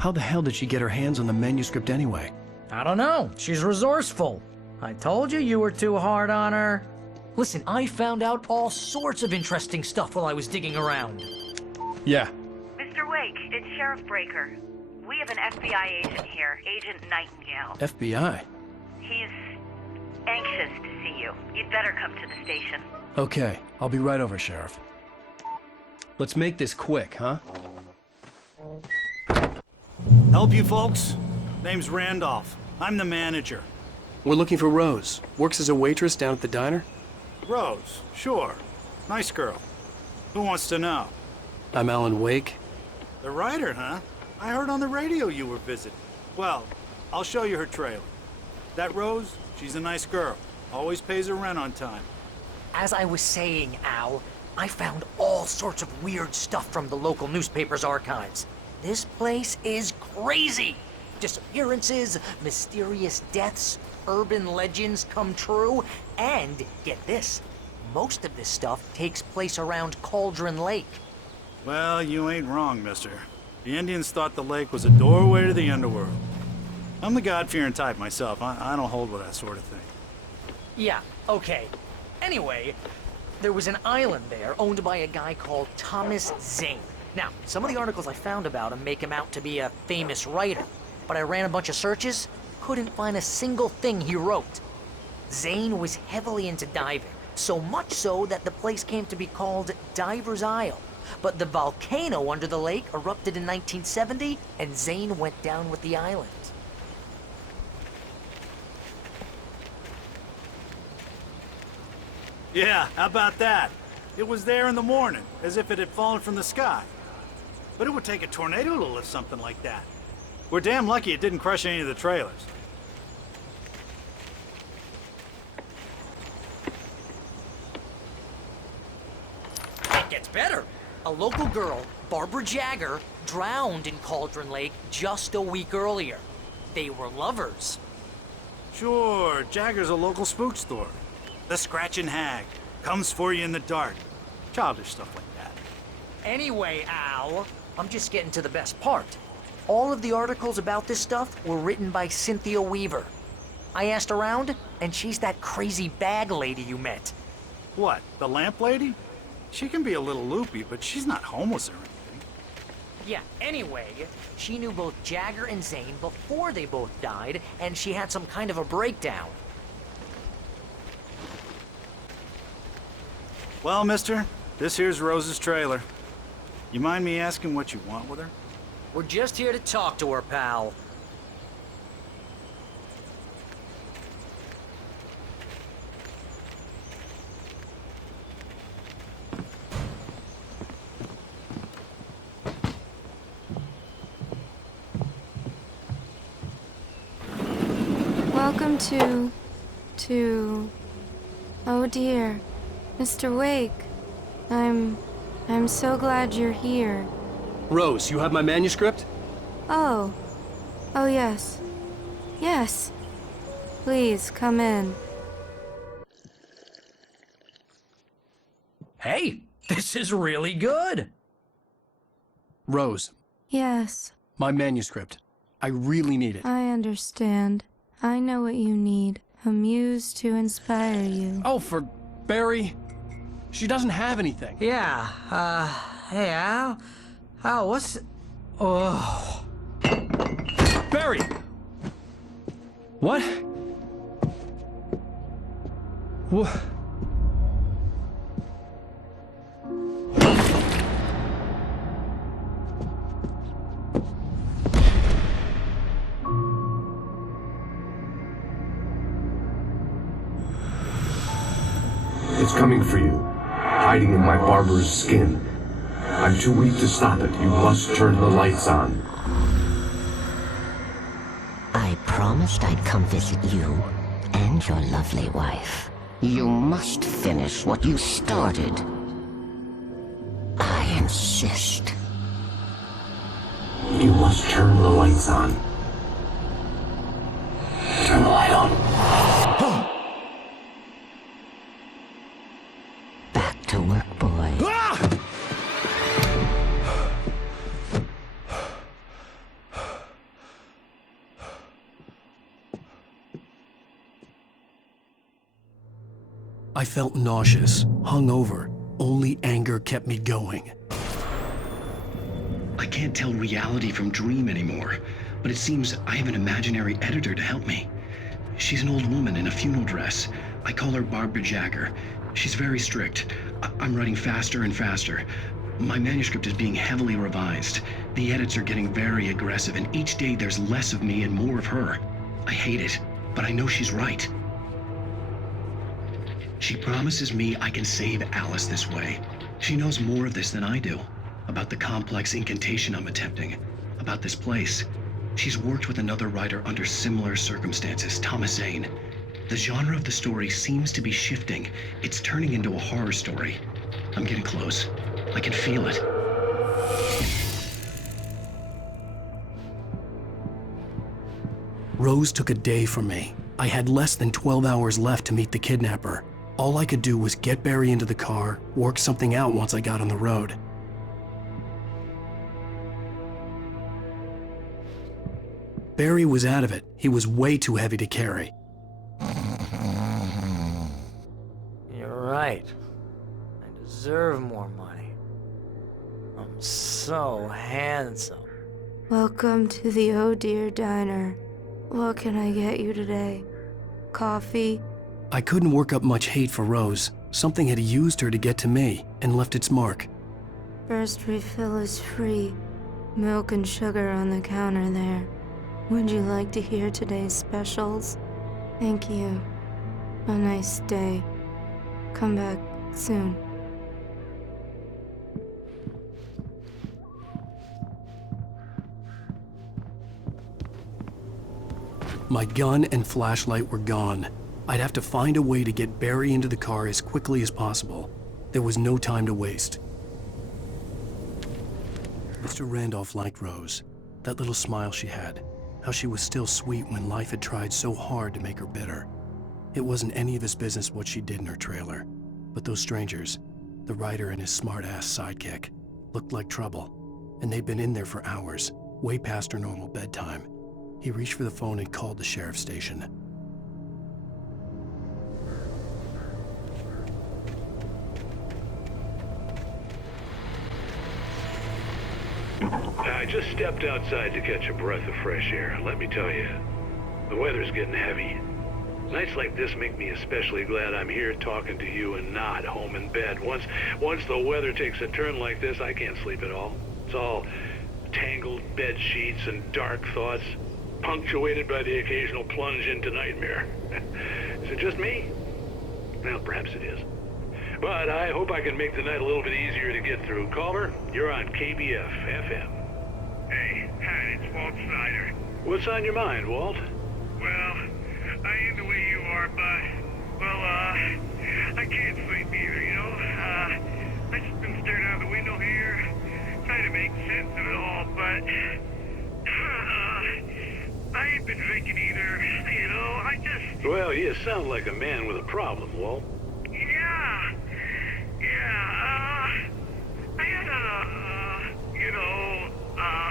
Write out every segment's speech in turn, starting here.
How the hell did she get her hands on the manuscript anyway? I don't know. She's resourceful. I told you were too hard on her. Listen, I found out all sorts of interesting stuff while I was digging around. Yeah. Mr. Wake, it's Sheriff Breaker. We have an FBI agent here, Agent Nightingale. FBI? He's anxious to see you. You'd better come to the station. Okay, I'll be right over, Sheriff. Let's make this quick, huh? Help you folks? Name's Randolph. I'm the manager. We're looking for Rose. Works as a waitress down at the diner. Rose, sure. Nice girl. Who wants to know? I'm Alan Wake. The writer, huh? I heard on the radio you were visiting. Well, I'll show you her trailer. That Rose, she's a nice girl. Always pays her rent on time. As I was saying, Al, I found all sorts of weird stuff from the local newspaper's archives. This place is crazy. Disappearances, mysterious deaths, urban legends come true, and get this, most of this stuff takes place around Cauldron Lake. Well, you ain't wrong, mister. The Indians thought the lake was a doorway to the underworld. I'm the God-fearing type myself. I don't hold with that sort of thing. Yeah, okay. Anyway, there was an island there owned by a guy called Thomas Zane. Now, some of the articles I found about him make him out to be a famous writer, but I ran a bunch of searches, couldn't find a single thing he wrote. Zane was heavily into diving, so much so that the place came to be called Diver's Isle. But the volcano under the lake erupted in 1970, and Zane went down with the island. Yeah, how about that? It was there in the morning, as if it had fallen from the sky. But it would take a tornado to lift something like that. We're damn lucky it didn't crush any of the trailers. It gets better. A local girl, Barbara Jagger, drowned in Cauldron Lake just a week earlier. They were lovers. Sure, Jagger's a local spook story. The Scratching Hag. Comes for you in the dark. Childish stuff like that. Anyway, Al, I'm just getting to the best part. All of the articles about this stuff were written by Cynthia Weaver. I asked around, and she's that crazy bag lady you met. What, the lamp lady? She can be a little loopy, but she's not homeless or anything. Yeah, anyway, she knew both Jagger and Zane before they both died, and she had some kind of a breakdown. Well, mister, this here's Rose's trailer. You mind me asking what you want with her? We're just here to talk to her, pal. Welcome to... Oh dear, Mr. Wake. I'm so glad you're here. Rose, you have my manuscript? Oh. Oh yes. Yes. Please, come in. Hey, this is really good. Rose, Yes, my manuscript. I really need it. I understand. I know what you need. A muse to inspire you. Oh, for Barry? She doesn't have anything. Yeah, hey, Al? Al, what's... Oh... Barry! What? What? It's coming for you, hiding in my barber's skin. I'm too weak to stop it. You must turn the lights on. I promised I'd come visit you and your lovely wife. You must finish what you started. I insist. You must turn the lights on. Turn the light on. Back to work, boy. I felt nauseous, hungover. Only anger kept me going. I can't tell reality from dream anymore, but it seems I have an imaginary editor to help me. She's an old woman in a funeral dress. I call her Barbara Jagger. She's very strict. I'm writing faster and faster. My manuscript is being heavily revised. The edits are getting very aggressive, and each day there's less of me and more of her. I hate it, but I know she's right. She promises me I can save Alice this way. She knows more of this than I do. About the complex incantation I'm attempting. About this place. She's worked with another writer under similar circumstances, Thomas Zane. The genre of the story seems to be shifting. It's turning into a horror story. I'm getting close. I can feel it. Rose took a day from me. I had less than 12 hours left to meet the kidnapper. All I could do was get Barry into the car, work something out once I got on the road. Barry was out of it. He was way too heavy to carry. You're right. I deserve more money. I'm so handsome. Welcome to the Oh Dear Diner. What can I get you today? Coffee? I couldn't work up much hate for Rose. Something had used her to get to me and left its mark. First refill is free. Milk and sugar on the counter there. Would you like to hear today's specials? Thank you. A nice day. Come back soon. My gun and flashlight were gone. I'd have to find a way to get Barry into the car as quickly as possible. There was no time to waste. Mr. Randolph liked Rose. That little smile she had. How she was still sweet when life had tried so hard to make her bitter. It wasn't any of his business what she did in her trailer. But those strangers, the writer and his smart-ass sidekick, looked like trouble. And they'd been in there for hours, way past her normal bedtime. He reached for the phone and called the sheriff's station. I just stepped outside to catch a breath of fresh air. Let me tell you, the weather's getting heavy. Nights like this make me especially glad I'm here talking to you and not home in bed. Once the weather takes a turn like this, I can't sleep at all. It's all tangled bed sheets and dark thoughts, punctuated by the occasional plunge into nightmare. Is it just me? Well, perhaps it is. But I hope I can make the night a little bit easier to get through. Caller, you're on KBF FM. Hey, hi, it's Walt Snyder. What's on your mind, Walt? Well, I ain't the way you are, but, I can't sleep either, you know? I just been staring out the window here, trying to make sense of it all, but, I ain't been drinking either, you know? Well, you sound like a man with a problem, Walt. I had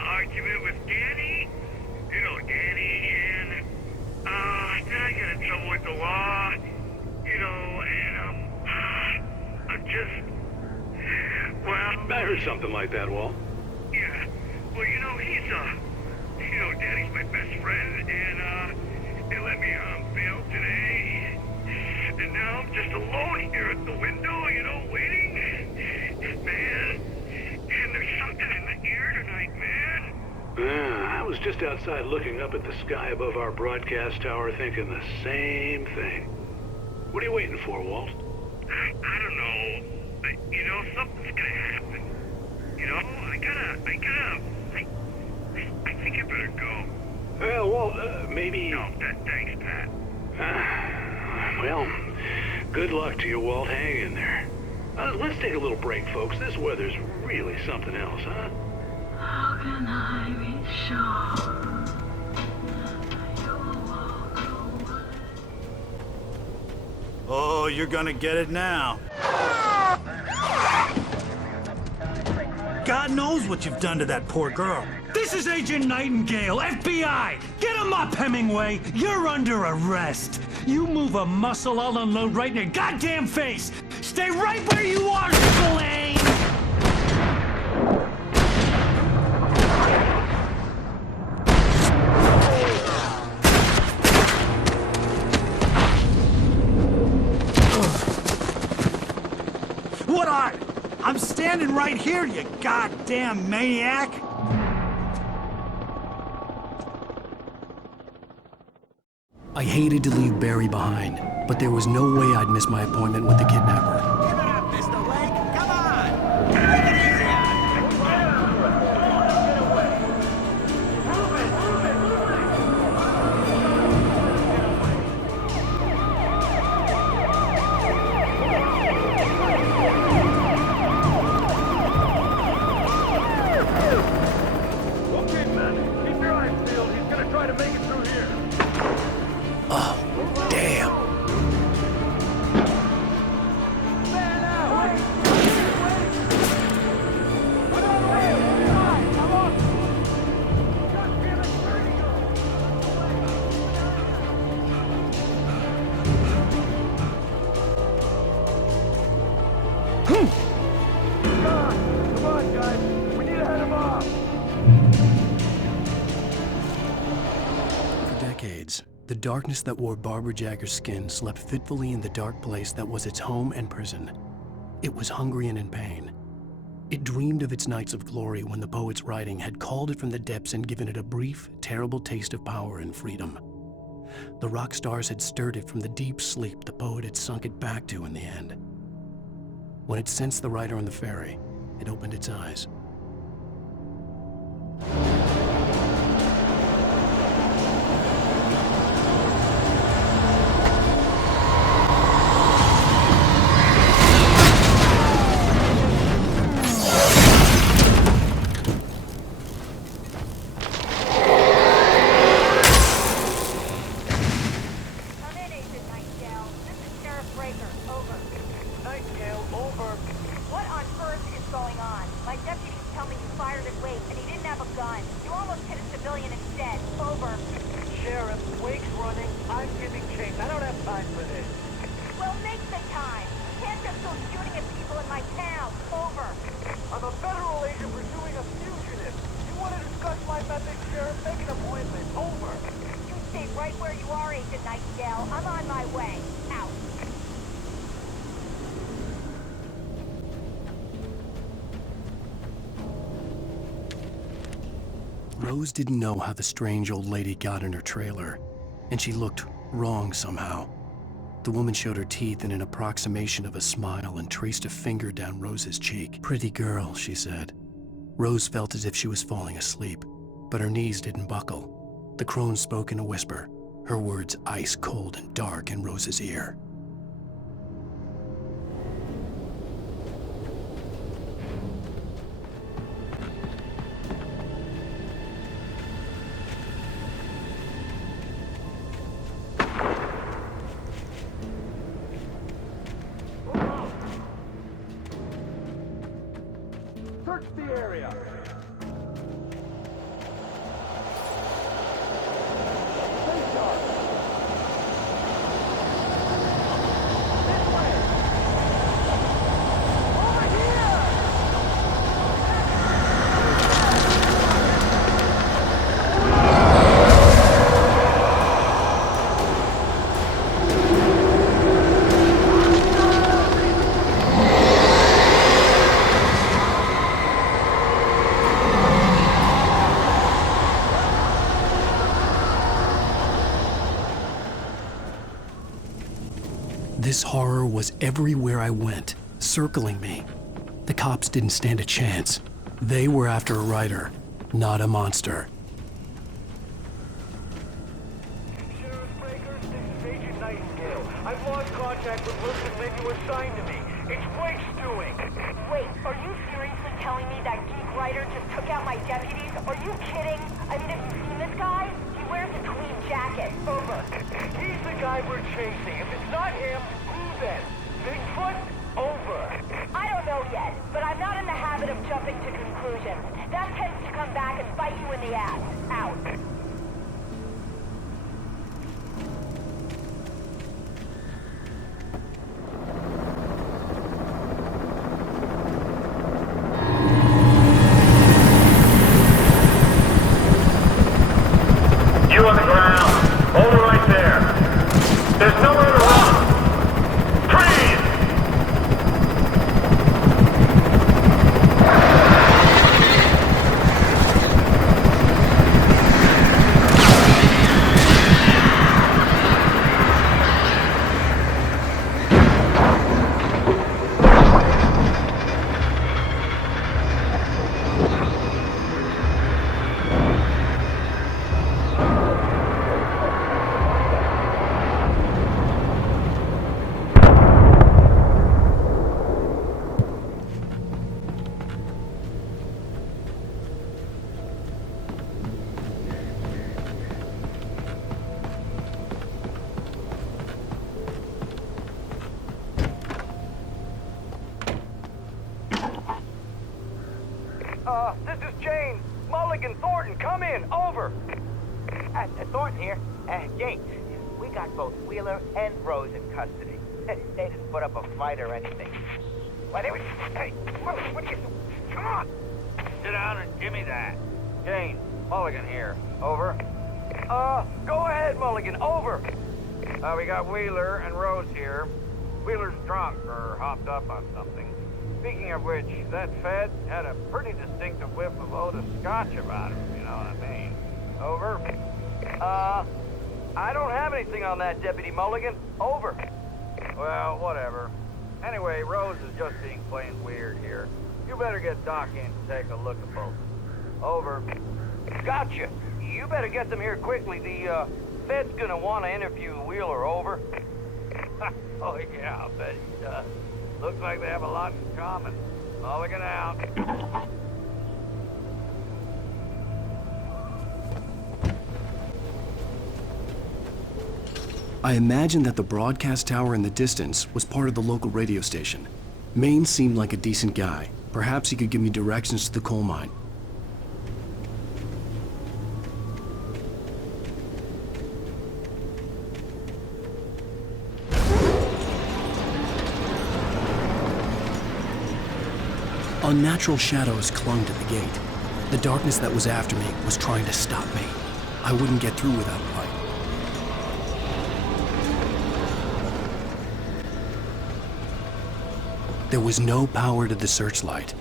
argument with Danny. You know Danny, and, then I got in trouble with the law, you know, and, I'm just, well... I heard something like that, Walt. Yeah, well, you know, Danny's my best friend, and, they let me on bail today, and now I'm just alone here at the window, you know, waiting. Man, and there's something in the air tonight, man. I was just outside looking up at the sky above our broadcast tower thinking the same thing. What are you waiting for, Walt? I don't know. You know, something's gonna happen. You know, I think I better go. Well, Walt, maybe... No, thanks, Pat. Well, good luck to you, Walt. Hang in there. Let's take a little break, folks. This weather's really something else, huh? How can I be sure you'll walk away? Oh, you're gonna get it now. God knows what you've done to that poor girl. This is Agent Nightingale, FBI! Get him up, Hemingway! You're under arrest! You move a muscle, I'll unload right in your goddamn face! Stay right where you are, Spillane! What are you? I'm standing right here, you goddamn maniac! I hated to leave Barry behind, but there was no way I'd miss my appointment with the kidnapper. Give it up, Mr. Lake! Come on! Take it easy on it! Okay, man. Keep your eyes peeled. He's gonna try to make it through here. Oh, damn. Come on, guys. We need to head him off. For decades, the darkness that wore Barbara Jagger's skin slept fitfully in the dark place that was its home and prison. It was hungry and in pain. It dreamed of its nights of glory when the poet's writing had called it from the depths and given it a brief, terrible taste of power and freedom. The rock stars had stirred it from the deep sleep the poet had sunk it back to in the end. When it sensed the writer on the ferry, it opened its eyes. Rose didn't know how the strange old lady got in her trailer, and she looked wrong somehow. The woman showed her teeth in an approximation of a smile and traced a finger down Rose's cheek. "Pretty girl," she said. Rose felt as if she was falling asleep, but her knees didn't buckle. The crone spoke in a whisper, her words ice cold and dark in Rose's ear. Search the area. Stay sharp. This way. Over here. This horror was everywhere I went, circling me. The cops didn't stand a chance. They were after a writer, not a monster. Sheriff Breakers, this is Agent Nightingale. I've lost contact with Wilson men you assigned to me. It's Wake's doing. Wait, are you seriously telling me that geek writer just took out my deputies? Are you kidding? I mean, have you seen this guy? He wears a tweed jacket. Over. He's the guy we're chasing. If it's not him, who then? Bigfoot? Over. I don't know yet, but I'm not in the habit of jumping to conclusions. That tends to come back and bite you in the ass. Out. This is Jane. Mulligan, Thornton, come in. Over. Thornton here. Jane, we got both Wheeler and Rose in custody. They didn't put up a fight or anything. Why, they were... Hey, what are you... Come on! Sit down and give me that. Jane, Mulligan here. Over. Go ahead, Mulligan. Over. We got Wheeler and Rose here. Wheeler's drunk or hopped up on something. Speaking of which, that Fed had a pretty distinctive whiff of Otis Scotch about him, you know what I mean. Over. I don't have anything on that, Deputy Mulligan. Over. Well, whatever. Anyway, Rose is just being plain weird here. You better get Doc in to take a look at both. Over. Gotcha. You better get them here quickly. The, Fed's gonna want to interview Wheeler. Over. Oh, yeah, I'll bet he does. Looks like they have a lot in common. Mulligan out. I imagined that the broadcast tower in the distance was part of the local radio station. Maine seemed like a decent guy. Perhaps he could give me directions to the coal mine. Unnatural shadows clung to the gate. The darkness that was after me was trying to stop me. I wouldn't get through without a light. There was no power to the searchlight.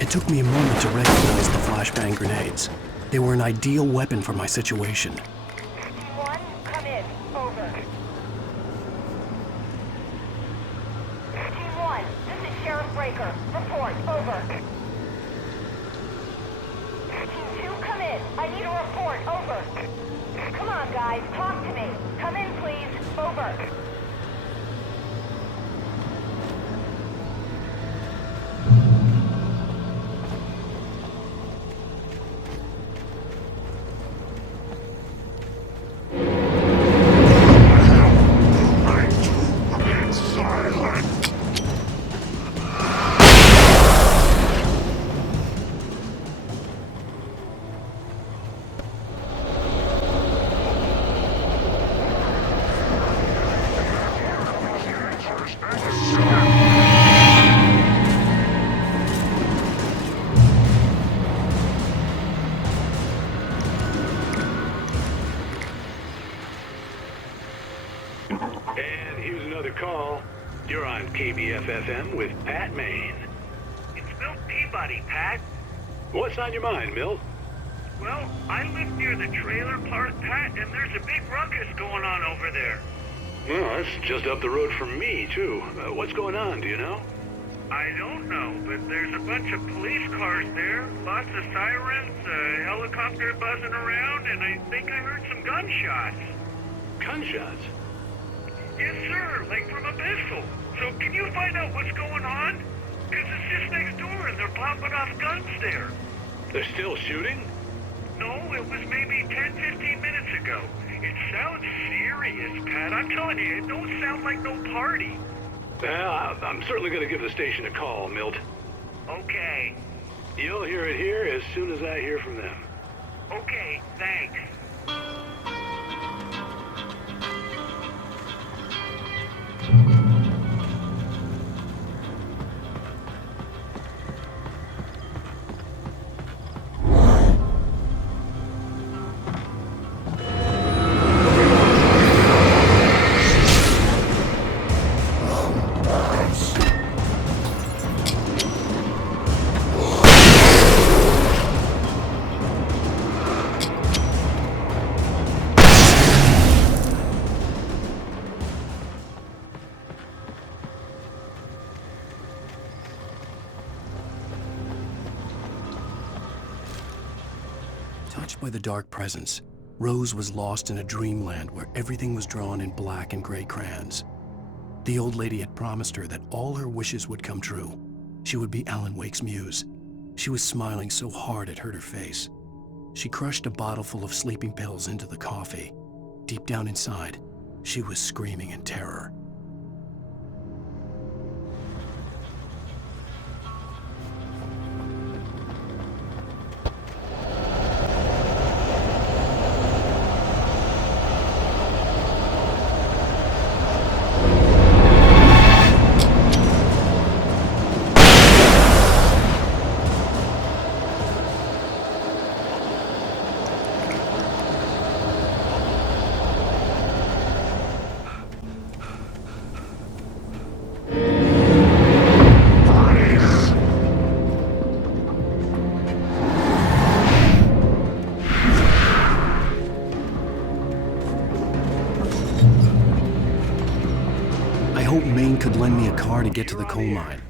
It took me a moment to recognize the flashbang grenades. They were an ideal weapon for my situation. Team 1, come in. Over. Team 1, this is Sheriff Breaker. Report. Over. Team 2, come in. I need a report. Over. Come on, guys. Talk to me. Come in, please. Over. And here's another call. You're on KBFFM with Pat Maine. It's Milt Peabody, Pat. What's on your mind, Milt? Well, I live near the trailer park, Pat, and there's a big ruckus going on over there. Well, that's just up the road from me, too. What's going on, do you know? I don't know, but there's a bunch of police cars there, lots of sirens, a helicopter buzzing around, and I think I heard some gunshots. Gunshots? Yes, sir, like from a pistol. So can you find out what's going on? Because it's just next door and they're popping off guns there. They're still shooting? No, it was maybe 10, 15 minutes ago. It sounds serious, Pat. I'm telling you, it don't sound like no party. Well, I'm certainly going to give the station a call, Milt. Okay. You'll hear it here as soon as I hear from them. Okay, thanks. Possessed by the dark presence, Rose was lost in a dreamland where everything was drawn in black and gray crayons. The old lady had promised her that all her wishes would come true. She would be Alan Wake's muse. She was smiling so hard it hurt her face. She crushed a bottle full of sleeping pills into the coffee. Deep down inside, she was screaming in terror. I hoped Maine could lend me a car to get to the coal mine.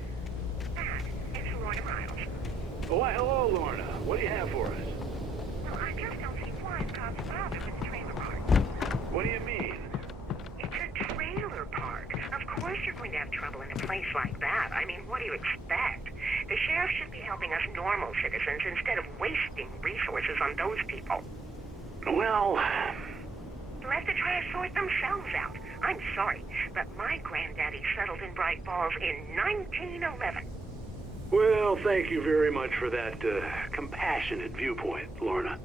Oh, why, hello, Lorna. What do you have for us? Well, I just don't see why the cops found us in the trailer park. What do you mean? It's a trailer park. Of course you're going to have trouble in a place like that. I mean, what do you expect? The sheriff should be helping us normal citizens instead of wasting resources on those people. Well... Let the trash sort themselves out. I'm sorry, but my granddaddy settled in Bright Falls in 1911. Well, thank you very much for that compassionate viewpoint, Lorna.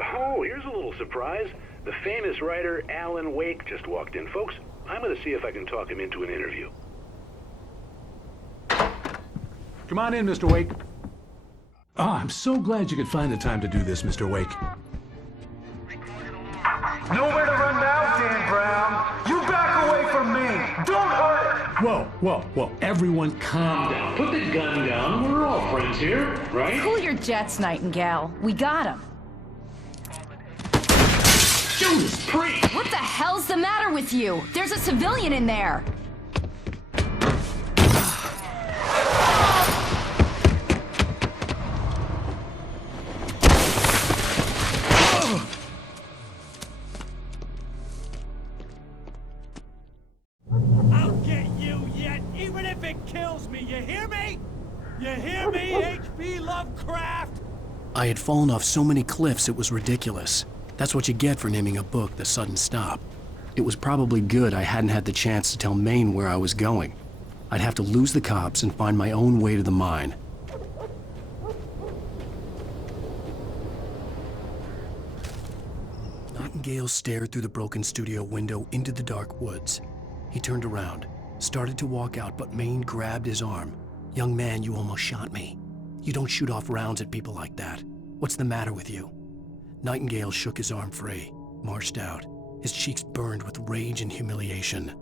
Oh, here's a little surprise. The famous writer Alan Wake just walked in. Folks, I'm going to see if I can talk him into an interview. Come on in, Mr. Wake. Oh, I'm so glad you could find the time to do this, Mr. Wake. Nowhere to run now, Dan Brown. You back away from me. Don't hurt. Whoa. Everyone calm down. Put the gun down. We're all friends here, right? Cool your jets, Nightingale. We got him. Judas Priest! What the hell's the matter with you? There's a civilian in there. I'll get you yet, even if it kills me. You hear me? You hear me, H.P. Lovecraft? I had fallen off so many cliffs it was ridiculous. That's what you get for naming a book The Sudden Stop. It was probably good I hadn't had the chance to tell Maine where I was going. I'd have to lose the cops and find my own way to the mine. Nightingale stared through the broken studio window into the dark woods. He turned around, started to walk out, but Maine grabbed his arm. "Young man, you almost shot me. You don't shoot off rounds at people like that. What's the matter with you?" Nightingale shook his arm free, marched out. His cheeks burned with rage and humiliation.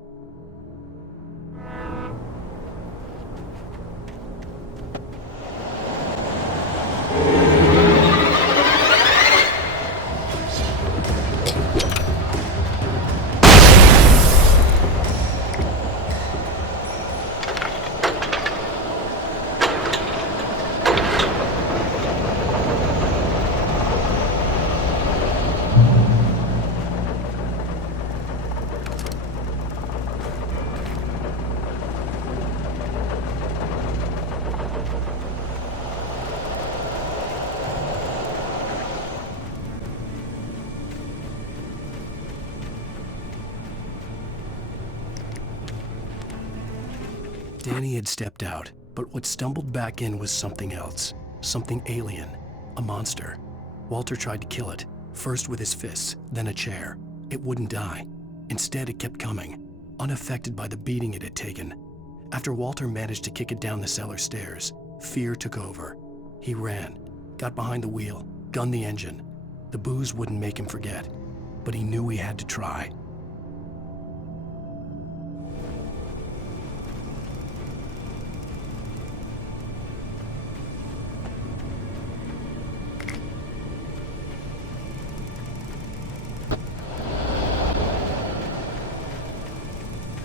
Danny had stepped out, but what stumbled back in was something else. Something alien. A monster. Walter tried to kill it, first with his fists, then a chair. It wouldn't die. Instead, it kept coming, unaffected by the beating it had taken. After Walter managed to kick it down the cellar stairs, fear took over. He ran, got behind the wheel, gunned the engine. The booze wouldn't make him forget, but he knew he had to try.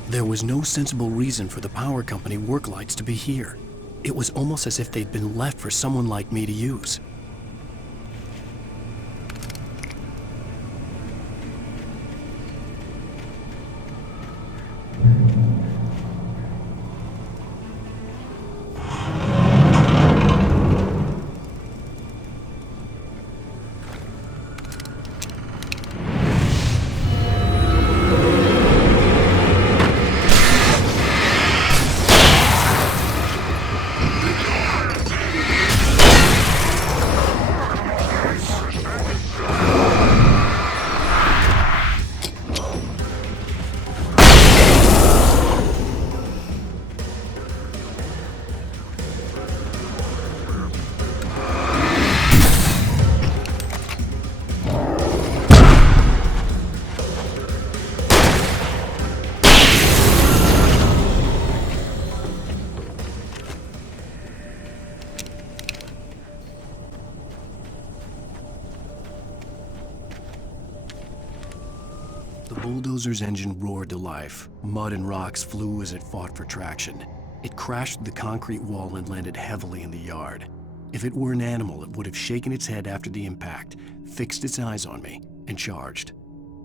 There was no sensible reason for the power company work lights to be here. It was almost as if they'd been left for someone like me to use. The bulldozer's engine roared to life. Mud and rocks flew as it fought for traction. It crashed through the concrete wall and landed heavily in the yard. If it were an animal, it would have shaken its head after the impact, fixed its eyes on me, and charged.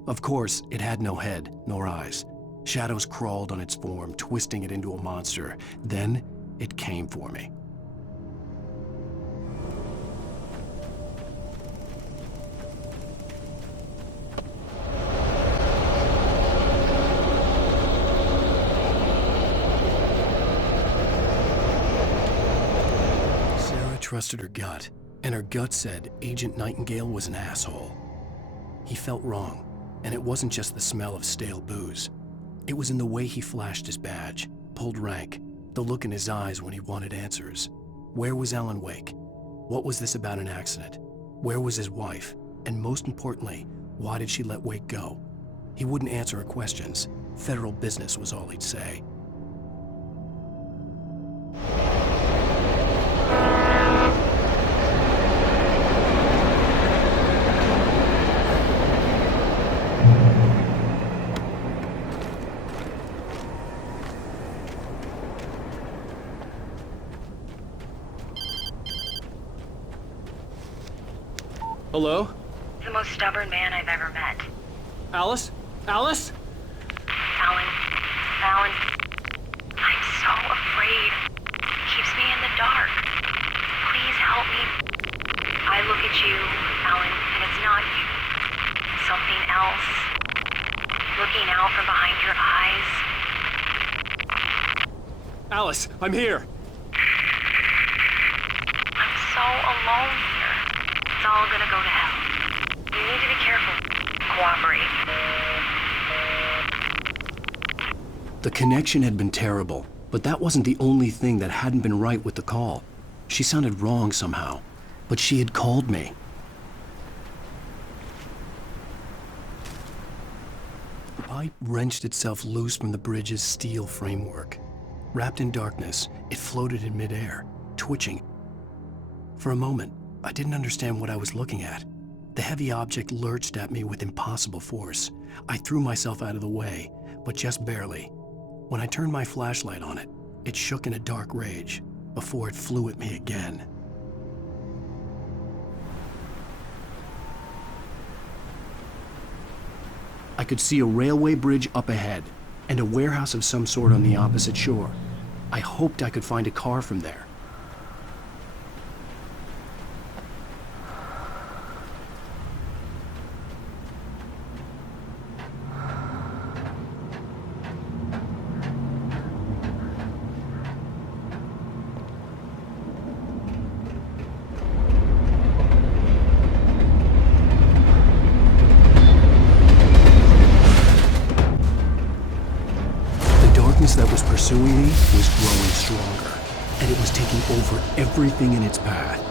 Of course, it had no head, nor eyes. Shadows crawled on its form, twisting it into a monster. Then, it came for me. Trusted her gut, and her gut said Agent Nightingale was an asshole. He felt wrong, and it wasn't just the smell of stale booze. It was in the way he flashed his badge, pulled rank, the look in his eyes when he wanted answers. Where was Alan Wake? What was this about an accident? Where was his wife? And most importantly, why did she let Wake go? He wouldn't answer her questions. Federal business was all he'd say. Hello? The most stubborn man I've ever met. Alice? Alice? Alan. Alan. I'm so afraid. It keeps me in the dark. Please help me. I look at you, Alan, and it's not you. Something else. Looking out from behind your eyes. Alice, I'm here. I'm so alone here. It's all gonna go to hell. You need to be careful. Cooperate. The connection had been terrible, but that wasn't the only thing that hadn't been right with the call. She sounded wrong somehow, but she had called me. The pipe wrenched itself loose from the bridge's steel framework. Wrapped in darkness, it floated in midair, twitching. For a moment, I didn't understand what I was looking at. The heavy object lurched at me with impossible force. I threw myself out of the way, but just barely. When I turned my flashlight on it, it shook in a dark rage before it flew at me again. I could see a railway bridge up ahead and a warehouse of some sort on the opposite shore. I hoped I could find a car from there. That was pursuing me was growing stronger, and it was taking over everything in its path.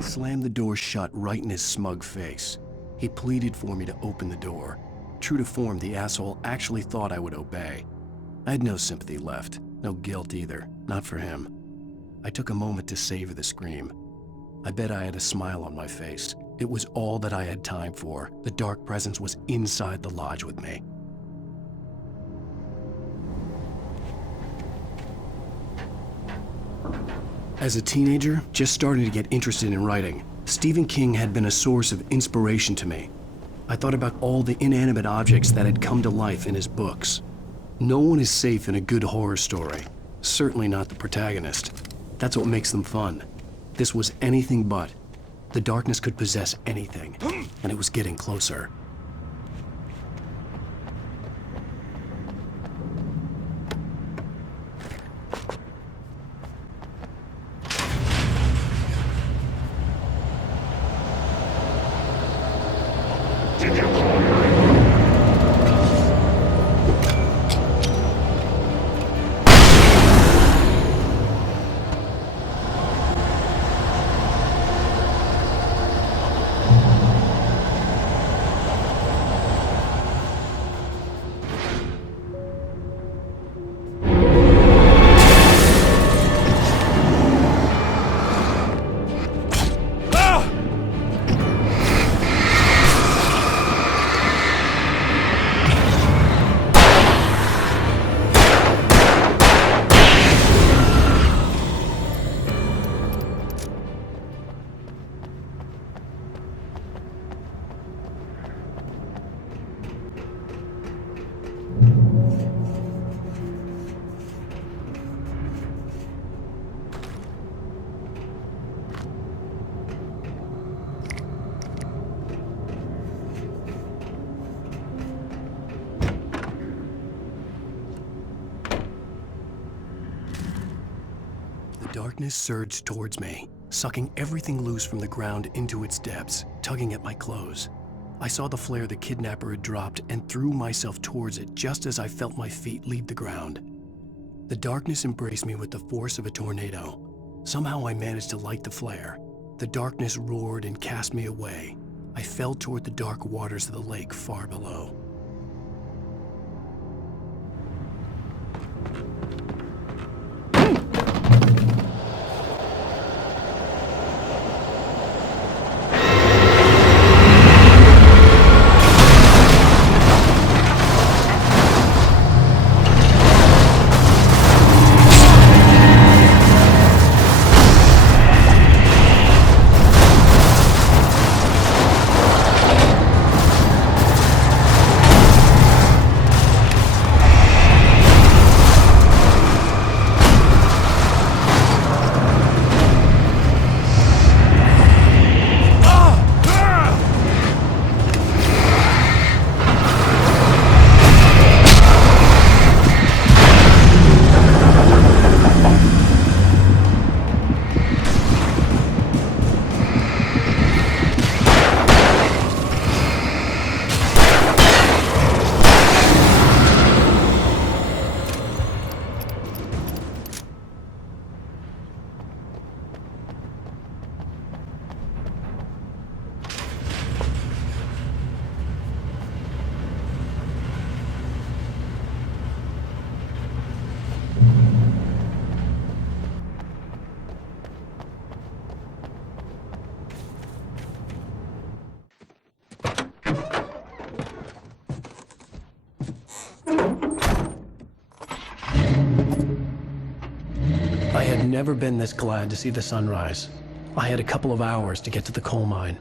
Slammed the door shut right in his smug face. He pleaded for me to open the door. True to form, the asshole actually thought I would obey. I had no sympathy left, no guilt either, not for him. I took a moment to savor the scream. I bet I had a smile on my face. It was all that I had time for. The dark presence was inside the lodge with me. As a teenager, just starting to get interested in writing, Stephen King had been a source of inspiration to me. I thought about all the inanimate objects that had come to life in his books. No one is safe in a good horror story. Certainly not the protagonist. That's what makes them fun. This was anything but. The darkness could possess anything, and it was getting closer. Darkness surged towards me, sucking everything loose from the ground into its depths, tugging at my clothes. I saw the flare the kidnapper had dropped and threw myself towards it just as I felt my feet leave the ground. The darkness embraced me with the force of a tornado. Somehow I managed to light the flare. The darkness roared and cast me away. I fell toward the dark waters of the lake far below. I had never been this glad to see the sunrise. I had a couple of hours to get to the coal mine.